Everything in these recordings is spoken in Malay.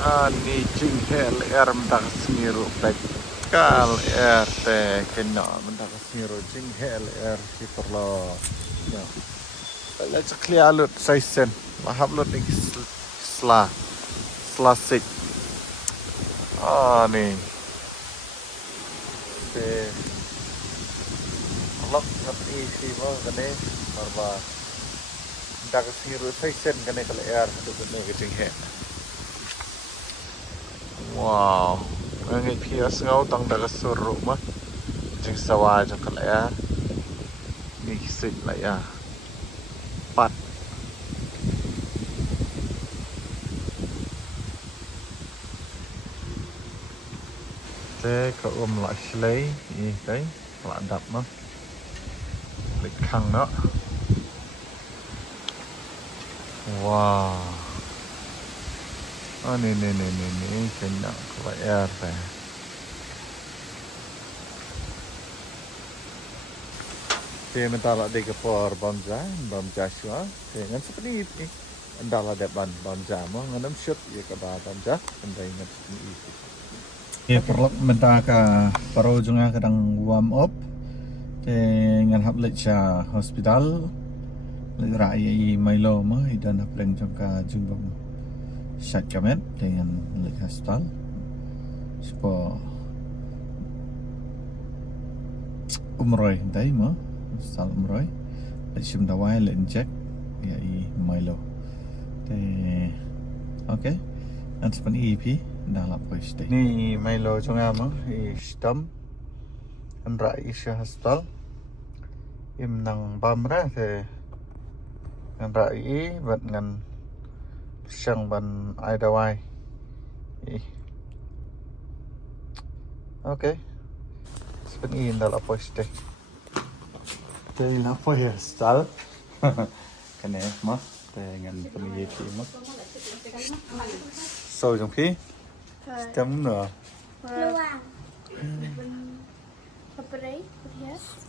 Ani jinghel mendak seniru bekal te kena mendak seniru jinghel si perlo ya la cekli alut saisen lahap lut ni slasik ni te lok hati si mo kene barba mendak seniru saisen kene kal tu kene ke jinghel. Wow, ngit pias ngau tang daga suruh mah jing sawah jang kalaya ni kisik lah ya pat te ka la shlei ni kai la dap mah lik khang no. Wow, ni kena kalaya te Thì mình ta lại đi cái por bom Joshua thì ngân seperti ini andala depan bom jamo ngân shoot ya ke bom jah andai ngân seperti itu. Ya perlu minta ke paru junga kadang warm up thì ngân hấp lịch cha hospital lịch rai Milo mah idan apreng trong ka jungbom sat kamet dengan lịch hospital supaya umroh dai mah salam rồi để xem dawai lên check ya Milo te ok anh sẽ EP dah lah post ni Milo chung ama stam an rai isha hospital im nang bam ra te an rai vật ngan sang ban ai dawai ok seperti dah lah post Đây là phơi style cái này mất ngành phân gì thì mất sôi trong khí chấm nữa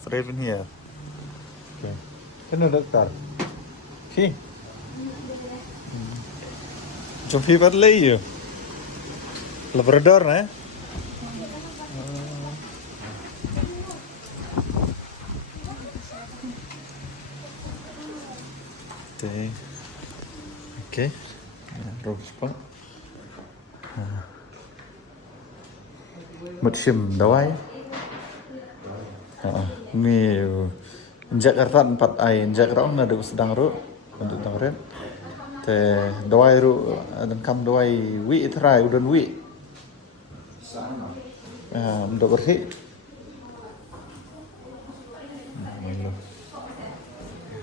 spray bên here okay. Cái nào được tạt khi trong khi bắt lấy gì Labrador này Oke, rose spot. Một sim dawai. Ni Jakarta 4 ay Jakarta na do sedang ru untuk tangren. Te dawai ru dan kam dawai wi trai udan wi. Untuk berhi.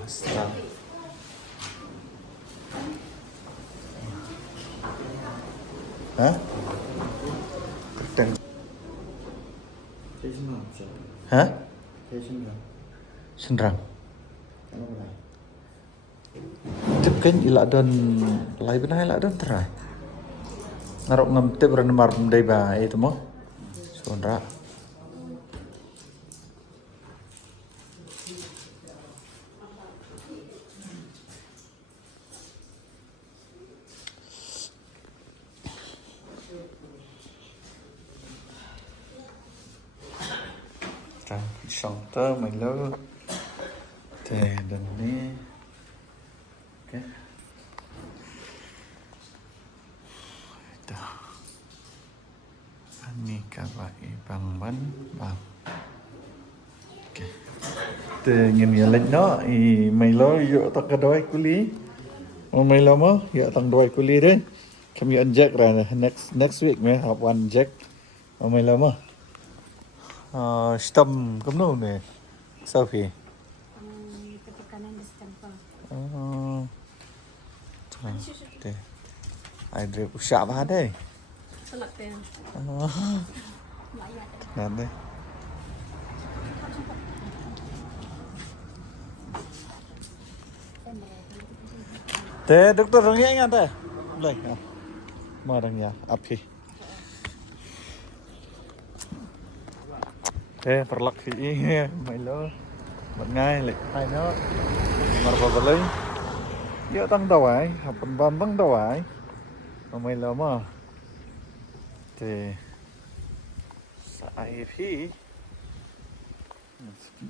Stop. Hah? Terteng. Hah? Senrang. Tip kan ila don lai benai ila don terai. Ngarok ngam tip ran mar dai ba itu mo. Sondra. Shorter mình lỡ thì đừng đi okay. Ini kabai bang ban bang okay. Thì nhìn lệnh đó thì mày lo dựa tao cái đôi kuli mà mày lo mà dựa tao đôi kuli đấy kami inject ra next week mày học one inject mà mày lo mà stem kamu ni, Sophie. Ketekanan di stempel. Deh. Ada usah apa deh? Selak pen. Nanti. Teh dokter orangnya ingat teh. Boleh. Marangnya api. Thế phần lắc thì mày lỡ một ngày lịch hai nó mà vào lấy giữa tăng đầu ấy học phần băm tăng đầu ấy mà mày lỡ mà Thì sai phi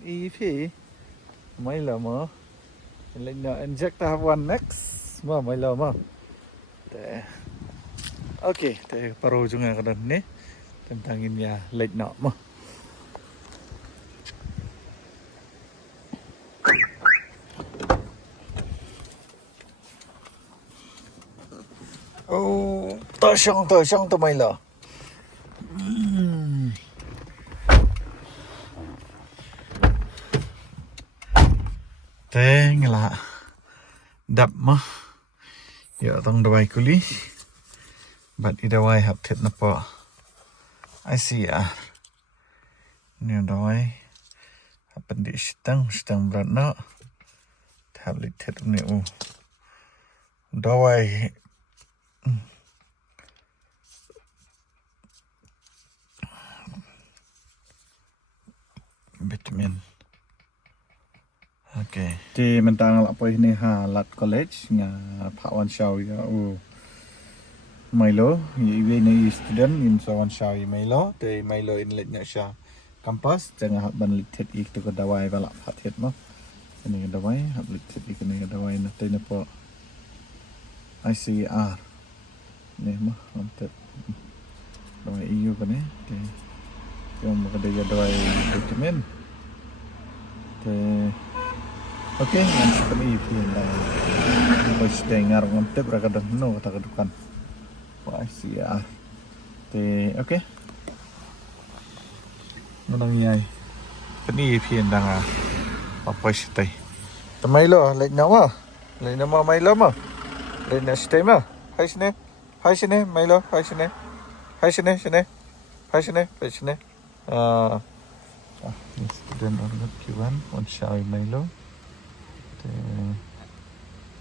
EP mấy lỡ mà lên nó inject have one next mà mấy lỡ mà để ok để baru juga kadang nih tentang ini ya late nọ mà oh tao xong tao mấy lỡ thế nghe là đập mà giờ tông đôi kuli but either way have thiệt nó bỏ I see à nhiều đôi have been đi stang berat nó have lịch thiệt nhiều đôi vitamin okay thì mình đang là bây này hà lạt college nga Pawan Shaw ya Milo ini ni student in Pawan Shaw Milo thì Milo in lek nya sha campus jangan hak ban litet ik tu dawai balak phathet mo ini dawai hak litet ik ni dawai na te na po ICR ni mo antep dawai EU kan ni thì yung mga dawai vitamin thì oke, yang seperti itu yang voice dengar ngantep raga dan no kata kedukan. Wah sia. Oke. Menang yai. Ini pian danga. Apa sih? Tamailo, lek nama. Lek nama Milo mah. Lek nasi mah. Hai sini, Milo, hai sini. Hai sini. Dan orang kiwan, on Shaw Milo.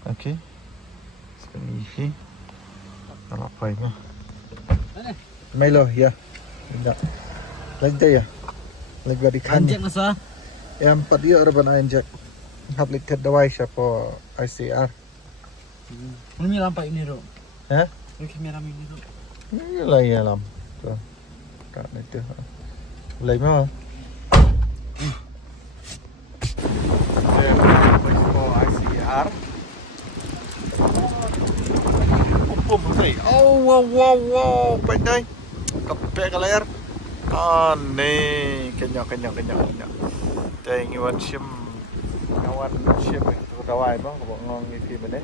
Okay. Sekarang isi. Kalau apa ini? Milo ya. Enggak. Lagi ya. Lagi di kan. Anjek masa? Yang 4 dia urban anjek. Hab lihat dawai siapa ICR. Ini lampai ini, Ro. Hah? Ini kamera ini, Ro. Iyalah ya lam. Tuh. Tak itu. Boleh mah. Wow, baik deh. Kepek layar. Nih, kenyang. Teng iwan sim itu dawai mah, ngong ini mana?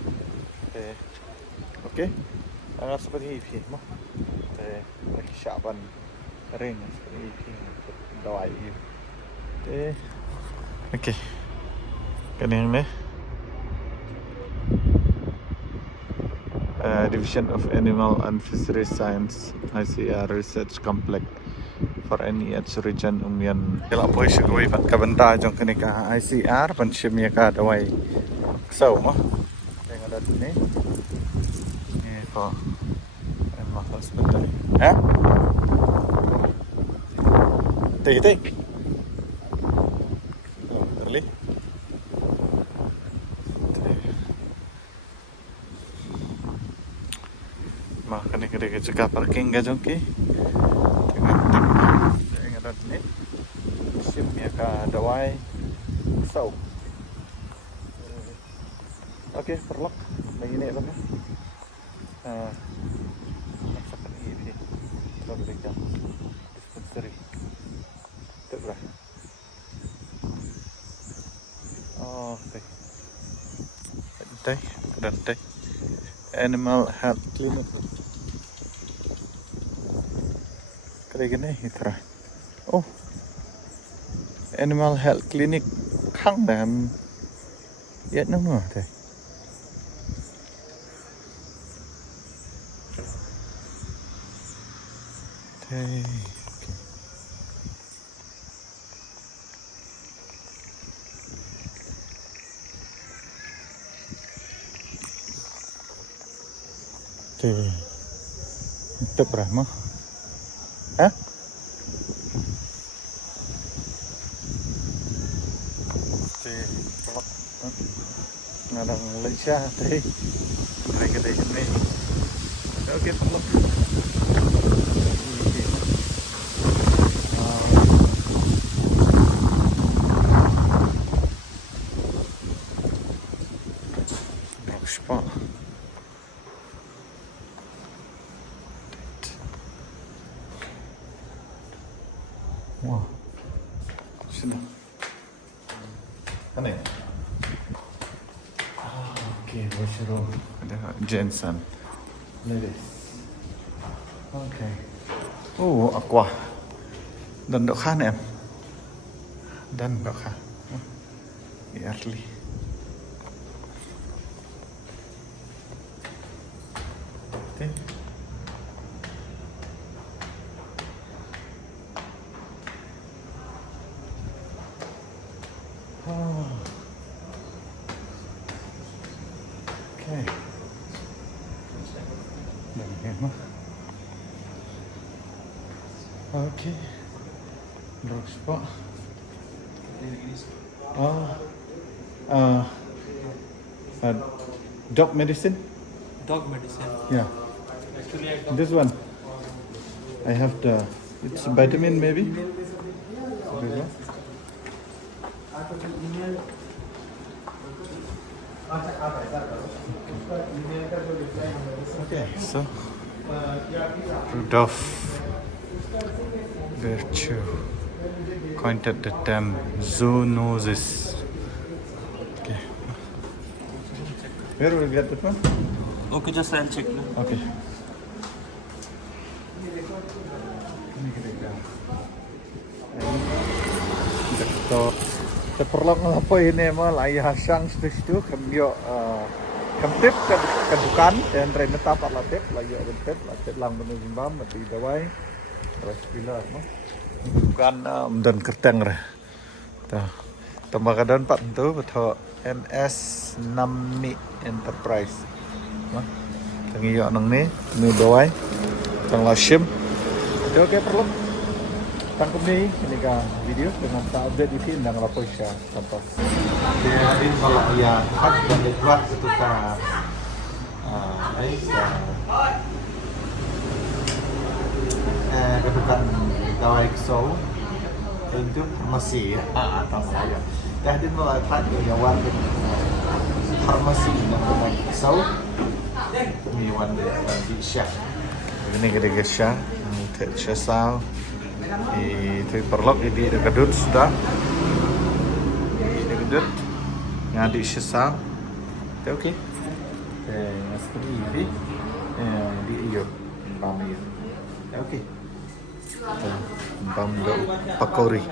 Oke. Sangat seperti ini mah. Lagi syaban kering seperti ini dawai ini. Oke. Kenyang nih. Division of Animal and Fisheries Science ICR Research Complex for NEH region Umian. Kalau boleh segera ibat kabenda jong kenika ICR pensimnya ka dawai kesau mah. Yang ada ni. Ni ko. Animal hospital. Hah? Teh. Oh, terli. Makanya kita cekap parking gajong ki. Tengah ada ni. Simnya ka dawai sau. Oke, perlok. Lagi ni apa? Seperti ini. Terus berikan dispensary. Terus. Oh, teh. Animal Health Clinic. Kayak gini itra. Oh. Animal Health Clinic khang dan ya nang no teh. Itu berapa? Hah? Ngadang Malaysia tadi. Hai cái này. Oke, Wah. Sini. Ano yun? Okay, washroom. Ada Jensen. Ladies. Okay. Aqua. Dan được khá nè em. Dan được khá. Early. Okay. Okay. Dan em. Okay. Drug spot. Dog medicine? Dog medicine. Yeah. Actually, I This one. I have it's vitamin maybe? This one? Okay, so Rudolph Virtue pointed at them zoonosis. Okay. Where will we get that one? Okay, just I'll check now. Okay. Seperlok apa ini mal ayah sang situ kambio kamtip kadukan dan rena tapat latip layo bentet latip lang bener jimbam mati dawai terus bila no bukan dan kerteng re ta tambah pat tu betul MS 6 Mi Enterprise tangiyo nang ni dawai tang la shim okay perlu tangkap ni ini kan video dengan tak update di sini dan lapor siya sampai dia hadir kalau ya hak dan dibuat ketika kedukan dawai kesau itu farmasi atau ya dia hadir mulai hak yang warga farmasi yang dawai kesau ini warga di siya ini kita siya siya sao itu perlok di dekat sudah di dekat yang di sisa oke seperti ini di iyo bambu oke bambu pakori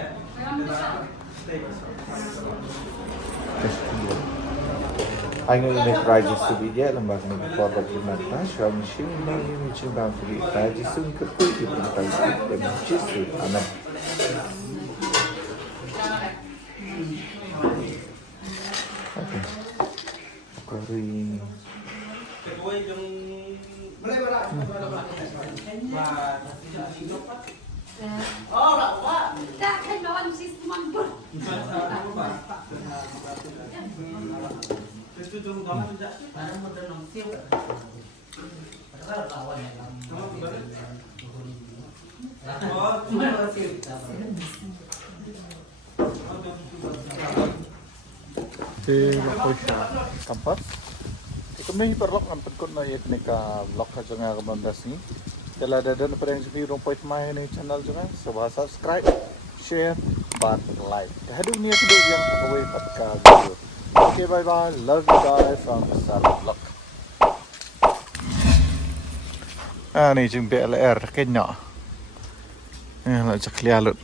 I'm going to make Raji Subidya lembaga negara bagaimana Syam Shimna ini cinta bagi Raji Sun ketujuh tentang dan Jisu anak. Oke. Kori. Tak kan lawan sistem mandur. Di lokasi tempat. Kami perlok ang pagkon na yun ka lokasi nga kamandas ni. Dala ada pada yang sudah rumput main ni channel juga. Coba subscribe, share, dan like. Hadu ni aku yang kawai patka video. Okay, bye bye. Love you guys from Salak. Ni jeng BLR Kenya. Lah cak lialut.